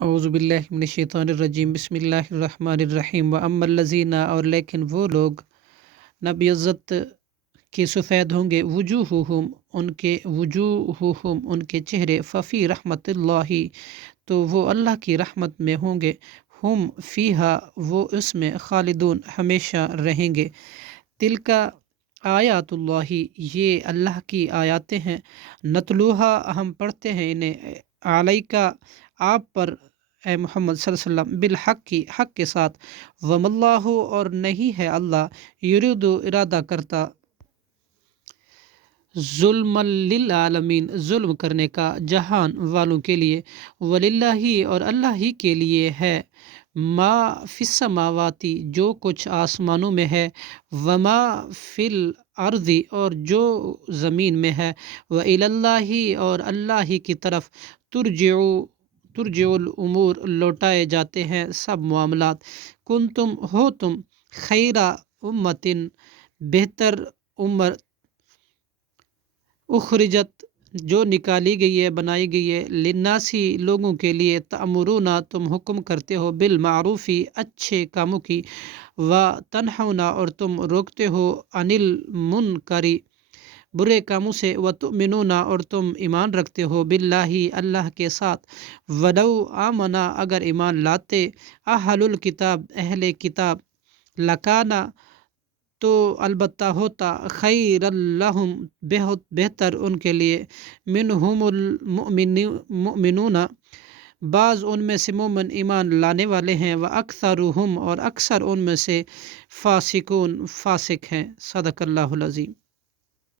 اعوذ باللہ من الشیطان الرجیم، بسم اللہ الرحمن الرحیم۔ واما الذین، اور لیکن وہ لوگ، نبی عزت کے سفید ہوں گے، وجوہہم ان کے چہرے، ففی رحمت اللہ، تو وہ اللہ کی رحمت میں ہوں گے، ہم فیہا، وہ اس میں، خالدون، ہمیشہ رہیں گے۔ تلکا آیات اللہ، یہ اللہ کی آیاتیں ہیں، نتلوہا، ہم پڑھتے ہیں انہیں، علیکا، آپ پر، اے محمد صلی اللہ علیہ وسلم، بالحق کی، حق کے ساتھ، وم اللہ، اور نہیں ہے اللہ، یرید، ارادہ کرتا، ظلم للعالمین، ظلم کرنے کا جہان والوں کے لیے، وللہ، اور اللہ ہی کے لیے ہے، ما فی السماواتی، جو کچھ آسمانوں میں ہے، وما فی الارض، اور جو زمین میں ہے، وإلی اللہ، اور اللہ ہی کی طرف، ترجع الامور، لوٹائے جاتے ہیں سب معاملات۔ کنتم، ہو تم، خیرہ امتن، بہتر امت، اخرجت، جو نکالی گئی ہے، بنائی گئی ہے، للناسی، لوگوں کے لیے، تأمرون، تم حکم کرتے ہو، بالمعروفی، اچھے کاموں کی، وتنہون، اور تم روکتے ہو، عن المنکری، برے کاموں سے، وتؤمنون، اور تم ایمان رکھتے ہو، باللہ، اللہ کے ساتھ، ولو آمنا، اگر ایمان لاتے، اہل الکتاب، اہل کتاب، لکانا، تو البتہ ہوتا، خیر لہم، بہت بہتر ان کے لیے، منہم المؤمنون، بعض ان میں سے مومن ایمان لانے والے ہیں، وَأَكْثَرُهُمْ، اور اکثر ان میں سے، فاسقون، فاسق ہیں۔ صدق اللہ العظیم۔